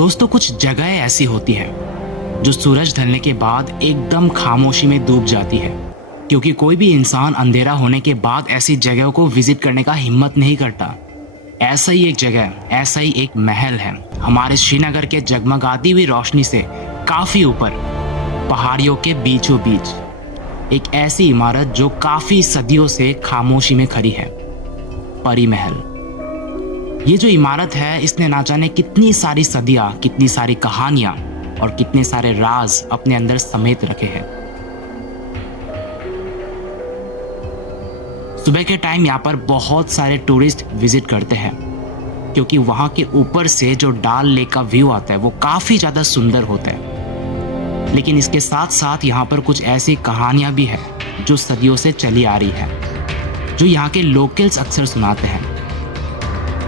दोस्तों, कुछ जगहें ऐसी होती हैं जो सूरज ढलने के बाद एकदम खामोशी में डूब जाती है, क्योंकि कोई भी इंसान अंधेरा होने के बाद ऐसी जगहों को विजिट करने का हिम्मत नहीं करता। ऐसा ही एक जगह, ऐसा ही एक महल है हमारे श्रीनगर के जगमगाती हुई रोशनी से काफी ऊपर, पहाड़ियों के बीचों बीच एक ऐसी इमारत जो काफी सदियों से खामोशी में खड़ी है, परी महल। ये जो इमारत है, इसने ना जाने कितनी सारी सदियां, कितनी सारी कहानियां और कितने सारे राज अपने अंदर समेत रखे हैं। सुबह के टाइम यहाँ पर बहुत सारे टूरिस्ट विजिट करते हैं, क्योंकि वहां के ऊपर से जो डाल लेक का व्यू आता है वो काफी ज्यादा सुंदर होता है। लेकिन इसके साथ साथ यहाँ पर कुछ ऐसी कहानियां भी हैं जो सदियों से चली आ रही है, जो यहाँ के लोकल्स अक्सर सुनाते हैं।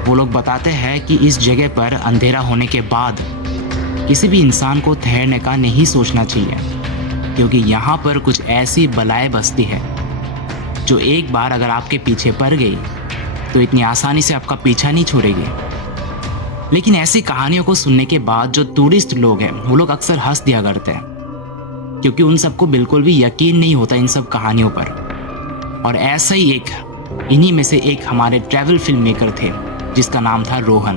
वो लोग बताते हैं कि इस जगह पर अंधेरा होने के बाद किसी भी इंसान को ठहरने का नहीं सोचना चाहिए, क्योंकि यहाँ पर कुछ ऐसी बलाएं बसती है जो एक बार अगर आपके पीछे पड़ गई तो इतनी आसानी से आपका पीछा नहीं छोड़ेगी। लेकिन ऐसी कहानियों को सुनने के बाद जो टूरिस्ट लोग हैं वो लोग अक्सर हंस दिया करते हैं, क्योंकि उन सबको बिल्कुल भी यकीन नहीं होता इन सब कहानियों पर। और ऐसा ही इन्हीं में से एक हमारे ट्रैवल फिल्म मेकर थे जिसका नाम था रोहन।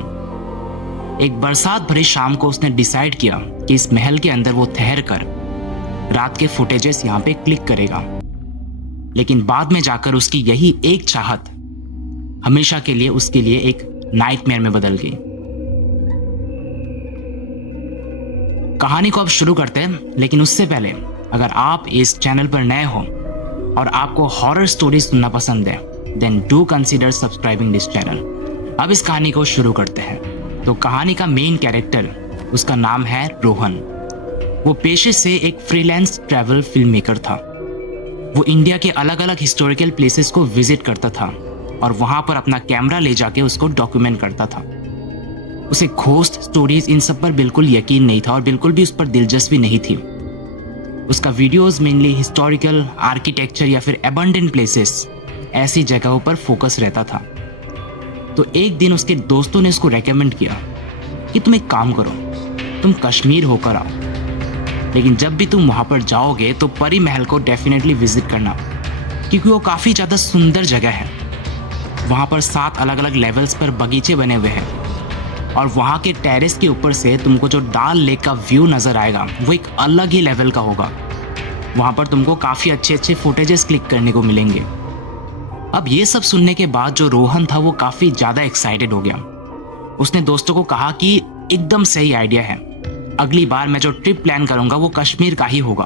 एक बरसात भरी शाम को उसने डिसाइड किया कि इस महल के अंदर वो ठहर कर रात के फुटेजेस यहाँ पे क्लिक करेगा। लेकिन बाद में जाकर उसकी यही एक चाहत हमेशा के लिए उसके लिए एक नाइटमेयर में बदल गई। कहानी को अब शुरू करते हैं, लेकिन उससे पहले अगर आप इस चैनल पर नए हो और आपको हॉरर स्टोरी सुनना पसंद है, then do consider subscribing this channel. अब इस कहानी को शुरू करते हैं। तो कहानी का मेन कैरेक्टर, उसका नाम है रोहन। वो पेशे से एक फ्रीलांस ट्रैवल फिल्म मेकर था। वो इंडिया के अलग अलग हिस्टोरिकल प्लेसेस को विजिट करता था और वहां पर अपना कैमरा ले जाके उसको डॉक्यूमेंट करता था। उसे घोस्ट स्टोरीज इन सब पर बिल्कुल यकीन नहीं था और बिल्कुल भी उस पर दिलचस्पी नहीं थी। उसका वीडियोस मेनली हिस्टोरिकल, आर्किटेक्चर या फिर अबंडेंट प्लेसेस, ऐसी जगहों पर फोकस रहता था। तो एक दिन उसके दोस्तों ने उसको रेकमेंड किया कि तुम एक काम करो, तुम कश्मीर होकर आओ, लेकिन जब भी तुम वहां पर जाओगे तो परी महल को डेफिनेटली विजिट करना, क्योंकि वो काफी ज्यादा सुंदर जगह है। वहां पर 7 अलग अलग लेवल्स पर बगीचे बने हुए हैं और वहां के टेरेस के ऊपर से तुमको जो डाल लेक का व्यू नजर आएगा वो एक अलग ही लेवल का होगा। वहां पर तुमको काफी अच्छे अच्छे फुटेजेस क्लिक करने को मिलेंगे। अब ये सब सुनने के बाद जो रोहन था वो काफी ज्यादा एक्साइटेड हो गया। उसने दोस्तों को कहा कि एकदम सही आइडिया है, अगली बार मैं जो ट्रिप प्लान करूंगा वो कश्मीर का ही होगा।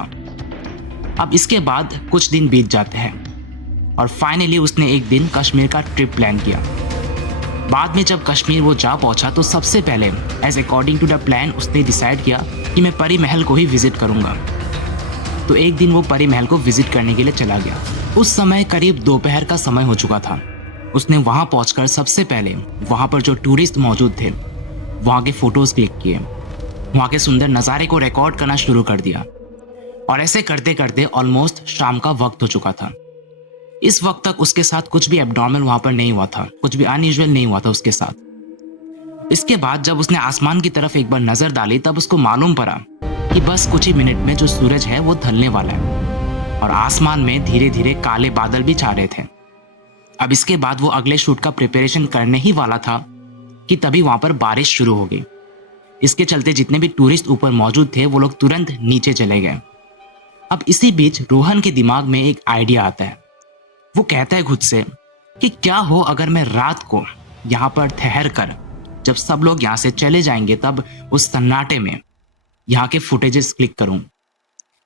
अब इसके बाद कुछ दिन बीत जाते हैं और फाइनली उसने एक दिन कश्मीर का ट्रिप प्लान किया। बाद में जब कश्मीर वो जा पहुंचा तो सबसे पहले as according to the plan उसने डिसाइड किया कि मैं परी महल को ही विजिट करूंगा। तो एक दिन वो परी महल को विजिट करने के लिए चला गया। उस समय करीब दोपहर का समय हो चुका था। उसने वहां पहुंचकर सबसे पहले वहां पर जो टूरिस्ट मौजूद थे वहां के फोटोज क्लिक किए, वहां के सुंदर नज़ारे को रिकॉर्ड करना शुरू कर दिया। और ऐसे करते करते ऑलमोस्ट शाम का वक्त हो चुका था। इस वक्त तक उसके साथ कुछ भी एब्नॉर्मल वहां पर नहीं हुआ था, कुछ भी अनयूजुअल नहीं हुआ था उसके साथ। इसके बाद जब उसने आसमान की तरफ एक बार नजर डाली तब उसको मालूम पड़ा कि बस कुछ ही मिनट में जो सूरज है वो ढलने वाला है और आसमान में धीरे धीरे काले बादल भी छा रहे थे। अब इसके बाद वो अगले शूट का प्रिपरेशन करने ही वाला था कि तभी वहां पर बारिश शुरू हो गई। इसके चलते जितने भी टूरिस्ट ऊपर मौजूद थे वो लोग तुरंत नीचे चले गए। अब इसी बीच रोहन के दिमाग में एक आइडिया आता है। वो कहता है खुद से कि क्या हो अगर मैं रात को यहाँ पर ठहर कर, जब सब लोग यहाँ से चले जाएंगे तब उस सन्नाटे में यहाँ के फुटेजेस क्लिक करूं।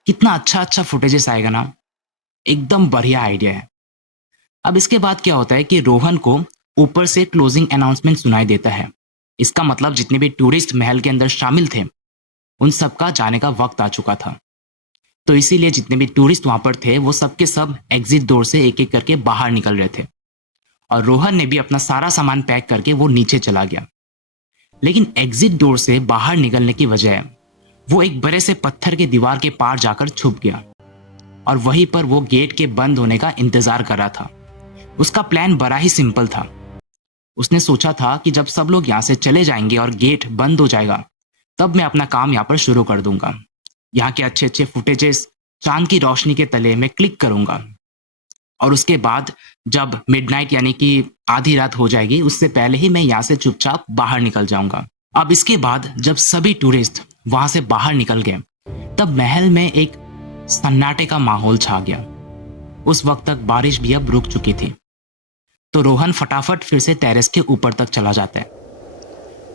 कितना अच्छा फुटेजेस आएगा ना, एकदम बढ़िया आइडिया है। अब इसके बाद क्या होता है कि रोहन को ऊपर से क्लोजिंग अनाउंसमेंट सुनाई देता है। इसका मतलब जितने भी टूरिस्ट महल के अंदर शामिल थे उन सबका जाने का वक्त आ चुका था। तो इसीलिए जितने भी टूरिस्ट वहां पर थे वो सबके सब एग्जिट डोर से एक एक करके बाहर निकल रहे थे और रोहन ने भी अपना सारा सामान पैक करके वो नीचे चला गया। लेकिन एग्जिट डोर से बाहर निकलने की वजह वो एक बड़े से पत्थर के दीवार के पार जाकर छुप गया और वहीं पर वो गेट के बंद होने का इंतजार कर रहा था। उसका प्लान बड़ा ही सिंपल था। उसने सोचा था कि जब सब लोग यहाँ से चले जाएंगे और गेट बंद हो जाएगा तब मैं अपना काम यहाँ पर शुरू कर दूंगा। यहाँ के अच्छे अच्छे फुटेजेस चांद की रोशनी के तले मैं क्लिक करूंगा और उसके बाद जब मिडनाइट यानी कि आधी रात हो जाएगी उससे पहले ही मैं यहाँ से चुपचाप बाहर निकल जाऊंगा। अब इसके बाद जब सभी टूरिस्ट वहां से बाहर निकल गए तब महल में एक सन्नाटे का माहौल छा गया। उस वक्त तक बारिश भी अब रुक चुकी थी। तो रोहन फटाफट फिर से टेरेस के ऊपर तक चला जाता है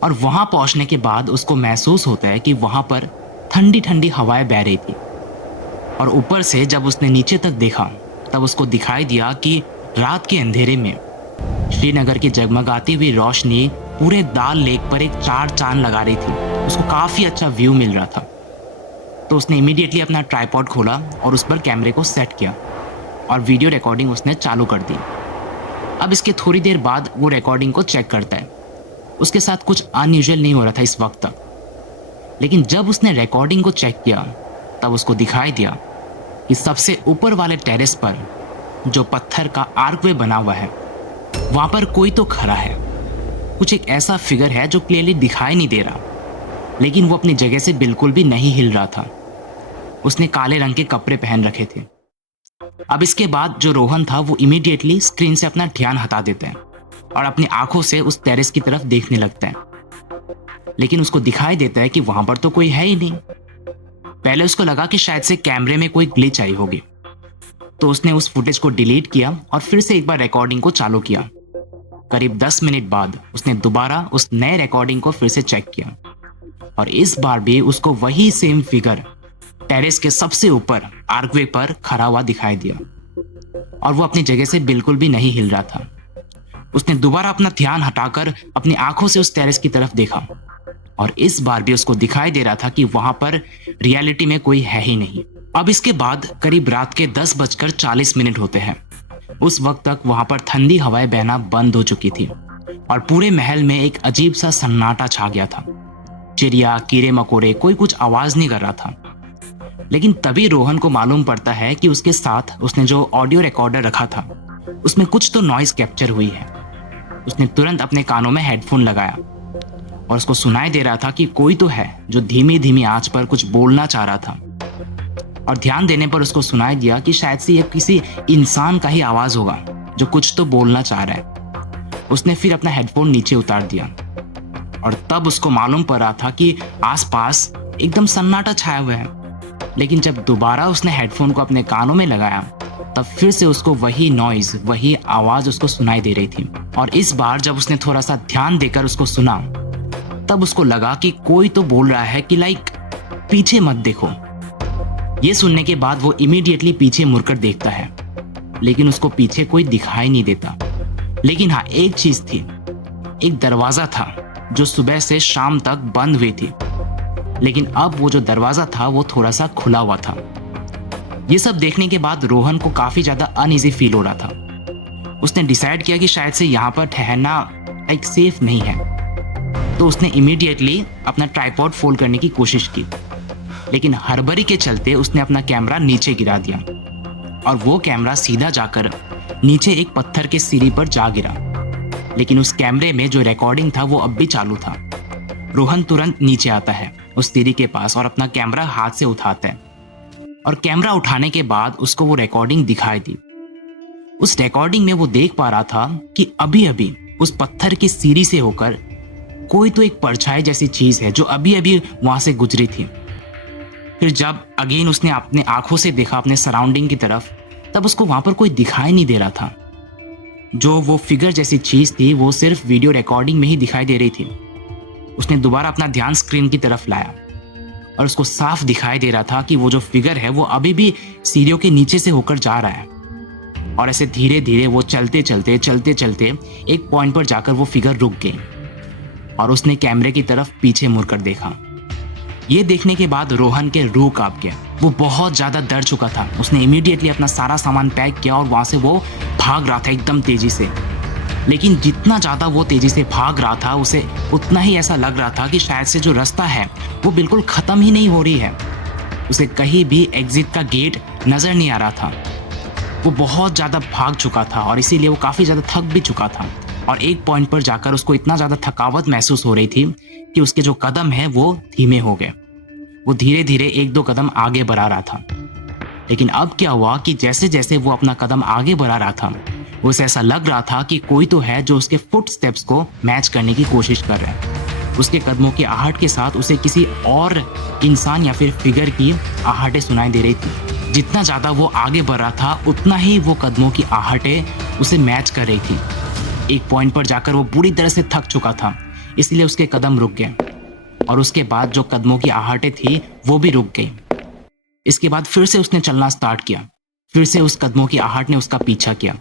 और वहां पहुंचने के बाद उसको महसूस होता है कि वहां पर ठंडी ठंडी हवाएं बह रही थी और ऊपर से जब उसने नीचे तक देखा तब उसको दिखाई दिया कि रात के अंधेरे में श्रीनगर की जगमगाती हुई रोशनी पूरे दाल लेक पर एक चार चांद लगा रही थी। उसको काफी अच्छा व्यू मिल रहा था। तो उसने इमीडिएटली अपना ट्राइपॉड खोला और उस पर कैमरे को सेट किया और वीडियो रिकॉर्डिंग उसने चालू कर दी। अब इसके थोड़ी देर बाद वो रिकॉर्डिंग को चेक करता है। उसके साथ कुछ अनयूजुअल नहीं हो रहा था इस वक्त तक, लेकिन जब उसने रिकॉर्डिंग को चेक किया तब उसको दिखाई दिया कि सबसे ऊपर वाले टेरेस पर जो पत्थर का आर्कवे बना हुआ है वहां पर कोई तो खड़ा है। कुछ एक ऐसा फिगर है जो क्लियरली दिखाई नहीं दे रहा, लेकिन वो अपनी जगह से बिल्कुल भी नहीं हिल रहा था। उसने काले रंग के कपड़े पहन रखे थे। अब इसके बाद जो रोहन था वो इमीडिएटली स्क्रीन से अपना ध्यान हटा देता है और अपनी आंखों से उस टेरेस की तरफ देखने लगता है, लेकिन उसको दिखाई देता है कि वहां पर तो कोई है ही नहीं। पहले उसको लगा कि शायद से कैमरे में कोई ग्लिच आई होगी, तो उसने उस फुटेज को डिलीट किया और फिर से एक बार रिकॉर्डिंग को चालू किया। करीब 10 मिनट बाद उसने दोबारा उस नए रिकॉर्डिंग को फिर से चेक किया और इस बार भी उसको वही सेम फिगर टेरेस के सबसे ऊपर आर्कवे पर खड़ा हुआ दिखाई दिया और वो अपनी जगह से बिल्कुल भी नहीं हिल रहा था। उसने दोबारा अपना ध्यान हटाकर अपनी आंखों से उस टेरेस की तरफ देखा और इस बार भी उसको दिखाई दे रहा था कि वहां पर रियलिटी में कोई है ही नहीं। अब इसके बाद करीब रात के 10:40 होते हैं। उस वक्त तक वहां पर ठंडी हवाएं बहना बंद हो चुकी थी और पूरे महल में एक अजीब सा सन्नाटा छा गया था। चिड़िया, कीड़े मकोड़े, कोई कुछ आवाज नहीं कर रहा था। लेकिन तभी रोहन को मालूम पड़ता है कि उसके साथ उसने जो ऑडियो रिकॉर्डर रखा था उसमें कुछ तो नॉइज कैप्चर हुई है। उसने तुरंत अपने कानों में हेडफोन लगाया और उसको सुनाई दे रहा था कि कोई तो है जो धीमी धीमी आंच पर कुछ बोलना चाह रहा था और ध्यान देने पर उसको सुनाई दिया कि शायद से ये किसी इंसान का ही आवाज होगा जो कुछ तो बोलना चाह रहा है। उसने फिर अपना हेडफोन नीचे उतार दिया और तब उसको मालूम पड़ रहा था कि आसपास एकदम सन्नाटा छाया हुआ है। लेकिन जब दोबारा उसने हेडफोन को अपने कानों में लगाया तब फिर से उसको वही नॉइज, वही आवाज उसको सुनाई दे रही थी। और इस बार जब उसने थोड़ा सा ध्यान देकर उसको सुना तब उसको लगा कि कोई तो बोल रहा है कि लाइक पीछे मत देखो। ये सुनने के बाद वो इमीडिएटली पीछे मुड़कर देखता है, लेकिन उसको पीछे कोई दिखाई नहीं देता। लेकिन हाँ, एक चीज थी, एक दरवाजा था जो सुबह से शाम तक बंद हुई थी, लेकिन अब वो जो दरवाजा था वो थोड़ा सा खुला हुआ था। ये सब देखने के बाद रोहन को काफी ज्यादा अनईजी फील हो रहा था। उसने डिसाइड किया कि शायद से यहाँ पर ठहरना एक सेफ नहीं है, तो उसने इमीडिएटली अपना ट्राइपॉड फोल्ड करने की कोशिश की, लेकिन हड़बड़ी के चलते उसने अपना कैमरा नीचे गिरा दिया और वो कैमरा सीधा जाकर नीचे एक पत्थर के सीढ़ी पर जा गिरा। लेकिन उस कैमरे में जो रिकॉर्डिंग था वो अब भी चालू था। रोहन तुरंत नीचे आता है उस सीढ़ी के पास और अपना कैमरा हाथ से उठाता है और कैमरा उठाने के बाद उसको वो रिकॉर्डिंग दिखाई दी। उस रिकॉर्डिंग में वो देख पा रहा था कि अभी अभी उस पत्थर की सीढ़ी से होकर कोई तो एक परछाई जैसी चीज है जो अभी अभी वहां से गुजरी थी। फिर जब अगेन उसने अपने आंखों से देखा अपने सराउंडिंग की तरफ, तब उसको वहां पर कोई दिखाई नहीं दे रहा था। जो वो फिगर जैसी चीज थी वो सिर्फ वीडियो रिकॉर्डिंग में ही दिखाई दे रही थी। उसने दोबारा अपना ध्यान स्क्रीन की तरफ लाया और उसको साफ दिखाई दे रहा था कि वो जो फिगर है वो अभी भी सीढ़ियों के नीचे से होकर जा रहा है और ऐसे धीरे धीरे वो चलते चलते एक पॉइंट पर जाकर वो फिगर रुक गई और उसने कैमरे की तरफ पीछे मुड़कर देखा। ये देखने के बाद रोहन के रूह कांप गया। वो बहुत ज्यादा डर चुका था। उसने इमीडिएटली अपना सारा सामान पैक किया और वहां से वो भाग रहा था एकदम तेजी से। लेकिन जितना ज्यादा वो तेजी से भाग रहा था उसे उतना ही ऐसा लग रहा था कि शायद से जो रास्ता है वो बिल्कुल खत्म ही नहीं हो रही है। उसे कहीं भी एग्जिट का गेट नजर नहीं आ रहा था। वो बहुत ज्यादा भाग चुका था और इसीलिए वो काफी ज्यादा थक भी चुका था। और एक पॉइंट पर जाकर उसको इतना ज़्यादा थकावट महसूस हो रही थी कि उसके जो कदम है वो धीमे हो गए। वो धीरे धीरे एक दो कदम आगे बढ़ा रहा था। लेकिन अब क्या हुआ कि जैसे जैसे वो अपना कदम आगे बढ़ा रहा था, उसे ऐसा लग रहा था कि कोई तो है जो उसके फुट स्टेप्स को मैच करने की कोशिश कर रहा है। उसके कदमों की आहट के साथ उसे किसी और इंसान या फिर फिगर की आहटें सुनाई दे रही थी। जितना ज़्यादा वो आगे बढ़ रहा था, उतना ही वो कदमों की आहटें उसे मैच कर रही थी। एक पॉइंट पर जाकर वो बुरी तरह से थक चुका था, इसलिए उसके कदम रुक गए और उसके बाद जो कदमों की आहटें थी वो भी रुक गई। इसके बाद फिर से उसने चलना स्टार्ट किया। फिर से उस कदमों की आहट ने उसका पीछा किया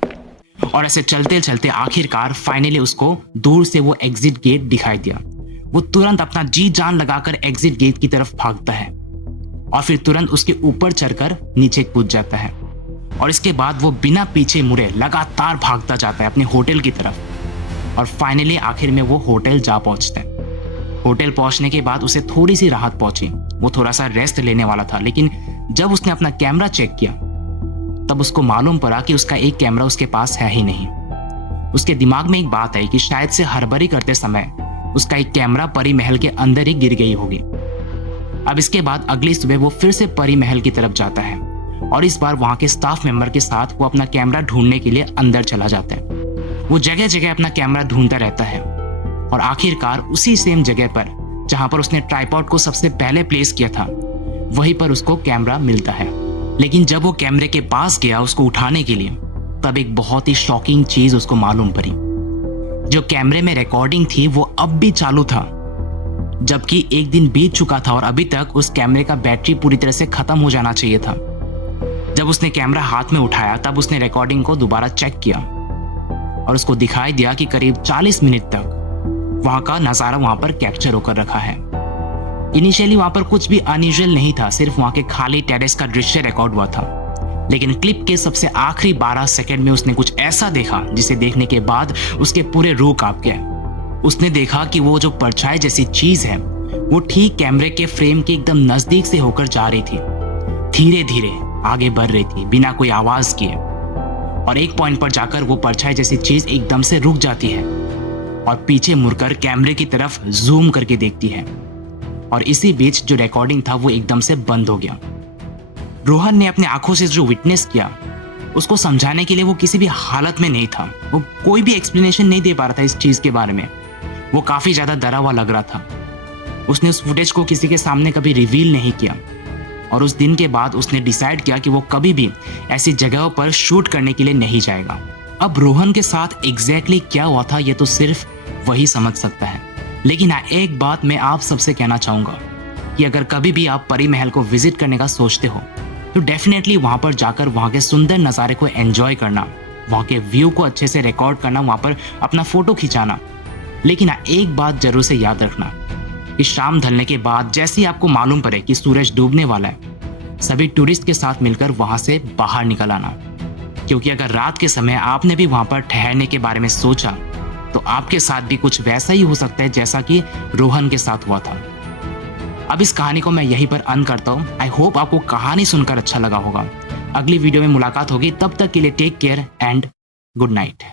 और ऐसे चलते चलते आखिरकार फाइनली उसको दूर से वो एग्जिट गेट दिखाई दिया। वो तुरंत अपना जी जान लगाकर एग्जिट गेट की तरफ भागता है और फिर तुरंत उसके ऊपर चढ़कर नीचे कूद जाता है और इसके बाद वो बिना पीछे मुड़े लगातार भागता जाता है अपने होटल की तरफ और फाइनली आखिर में वो होटल जा पहुंचता है। होटल पहुंचने के बाद उसे थोड़ी सी राहत पहुंची। वो थोड़ा सा रेस्ट लेने वाला था, लेकिन जब उसने अपना कैमरा चेक किया तब उसको मालूम पड़ा कि उसका एक कैमरा उसके पास है ही नहीं। उसके दिमाग में एक बात आई कि शायद से हड़बड़ी करते समय उसका एक कैमरा परी महल के अंदर ही गिर गई होगी। अब इसके बाद अगली सुबह वो फिर से परी महल की तरफ जाता है और इस बार वहां के स्टाफ मेंबर के साथ वो अपना कैमरा ढूंढने के लिए अंदर चला जाता है। वो जगह जगह अपना कैमरा ढूंढता रहता है और आखिरकार उसी सेम जगह पर जहां पर उसने ट्राइपॉड को सबसे पहले प्लेस किया था, वहीं पर उसको कैमरा मिलता है। लेकिन जब वो कैमरे के पास गया उसको उठाने के लिए, तब एक बहुत ही शॉकिंग चीज उसको मालूम पड़ी। जो कैमरे में रिकॉर्डिंग थी वो अब भी चालू था, जबकि एक दिन बीत चुका था और अभी तक उस कैमरे का बैटरी पूरी तरह से खत्म हो जाना चाहिए था। जब उसने कैमरा हाथ में उठाया तब उसने रिकॉर्डिंग को दोबारा चेक किया और उसको दिखाई दिया कि करीब 40 मिनट तक वहां का नजारा वहां पर कैप्चर होकर रखा है। इनिशियली वहां पर कुछ भी अनयूजुअल नहीं था, सिर्फ वहां के खाली टेरेस का दृश्य रिकॉर्ड हुआ था। लेकिन क्लिप के सबसे आखिरी 12 सेकंड में उसने कुछ ऐसा देखा जिसे देखने के बाद उसके पूरे रूह कांप गए। उसने देखा कि वो जो परछाई जैसी चीज है वो ठीक कैमरे के फ्रेम के एकदम नजदीक से होकर जा रही थी, धीरे धीरे आगे बढ़ रही थी बिना कोई आवाज किए। और एक पॉइंट पर जाकर वो परछाई जैसी चीज एकदम से रुक जाती है और पीछे मुड़कर कैमरे की तरफ जूम करके देखती है और इसी बीच जो रिकॉर्डिंग था वो एकदम से बंद हो गया। रोहन ने अपने आंखों से जो विटनेस किया उसको समझाने के लिए वो किसी भी हालत में नहीं था। वो कोई भी एक्सप्लेनेशन नहीं दे पा रहा था इस चीज के बारे में। वो काफी ज्यादा डरा हुआ लग रहा था। उसने उस फुटेज को किसी के सामने कभी रिवील नहीं किया और उस दिन के बाद उसने डिसाइड किया कि वो कभी भी ऐसी जगहों पर शूट करने के लिए नहीं जाएगा। अब रोहन के साथ एग्जैक्टली क्या हुआ था ये तो सिर्फ वही समझ सकता है। लेकिन हाँ, एक बात मैं आप सबसे कहना चाहूंगा कि अगर कभी भी आप परी महल को विजिट करने का सोचते हो तो डेफिनेटली वहां पर जाकर वहां के सुंदर नज़ारे को एंजॉय करना, वहां के व्यू को अच्छे से रिकॉर्ड करना, वहां पर अपना फोटो खिंचाना। लेकिन हाँ, एक बात जरूर से याद रखना कि शाम ढलने के बाद जैसे ही आपको मालूम पड़े कि सूरज डूबने वाला है, सभी टूरिस्ट के साथ मिलकर वहां से बाहर निकल आना। क्योंकि अगर रात के समय आपने भी वहां पर ठहरने के बारे में सोचा तो आपके साथ भी कुछ वैसा ही हो सकता है जैसा कि रोहन के साथ हुआ था। अब इस कहानी को मैं यहीं पर अंत करता हूँ। आई होप आपको कहानी सुनकर अच्छा लगा होगा। अगली वीडियो में मुलाकात होगी, तब तक के लिए take care and good night.